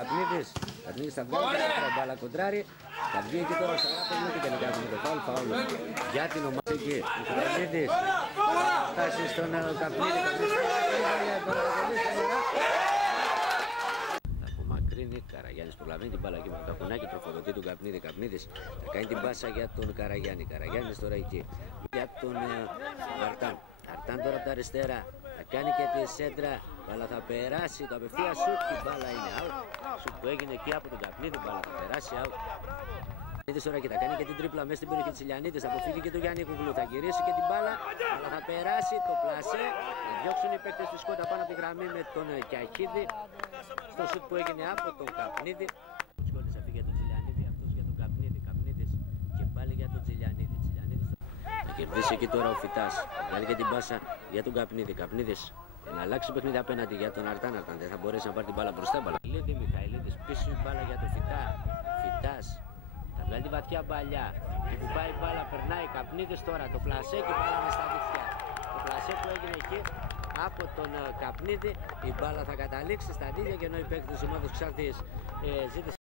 Καπνίδης. Καπνίδης θα βγάλει την μπάλα κοντράρι. Θα βγει εκεί τώρα ο Σαράπος με την κάνει με το φάουλ για την ομάδα εκεί. Ο Καπνίδης θα φτάσει στον Καπνίδη. Θα απομακρύνει, Καραγιάννης προλαβαίνει την μπάλα εκεί με το καπνάκι, τροφοδοτεί τον Καπνίδη. Καπνίδης θα κάνει την πάσα για τον Καραγιάννη. Καραγιάννης τώρα εκεί για τον Αρτάν. Αρτάν τώρα από τα αριστερά. Θα κάνει και τη σέντρα, αλλά θα περάσει το απευθεία σουτ. Η μπάλα είναι out. Σουτ που έγινε εκεί από τον Καπνίδη, η μπάλα θα περάσει out. Τώρα και θα κάνει και την τρίπλα μέσα στην περιοχή της Ηλιανίδης. Θα αποφύγει και τον Γιάννη Κουκλού. Θα γυρίσει και την μπάλα, αλλά θα περάσει το πλασέ. Θα διώξουν οι παίκτες του Σκότα πάνω από τη γραμμή με τον Κιαχίδη. Στο σουτ που έγινε από τον Καπνίδη. Ο Σκότης θα φύγει για τον Τζιλιανίδη, αυτός για τον Καπνίδη. Καπνίδης και πάλι για τον Τζιλιανίδη. Θα κερδίσει εκεί τώρα ο Φιτάς. Βγάλει και την πάσα για τον Καπνίδη. Καπνίδης να αλλάξει παιχνίδι απέναντι για τον Αρτάν. Αρτάν δεν θα μπορέσει να πάρει την μπάλα μπροστά. Μιχαηλίδης πίσω η μπάλα για τον Φιτά. Φιτάς θα βγάλει τη βαθιά μπαλιά. Και που πάει η μπάλα περνάει. Καπνίδης τώρα το πλασέ και η μπάλα είναι στα δίχτυα. Το πλασέ που έγινε εκεί από τον Καπνίδη. Η μπάλα θα καταλήξει στα δίχτυα και ενώ οι παίκτες της ομάδας Ξάρτης ζήτησε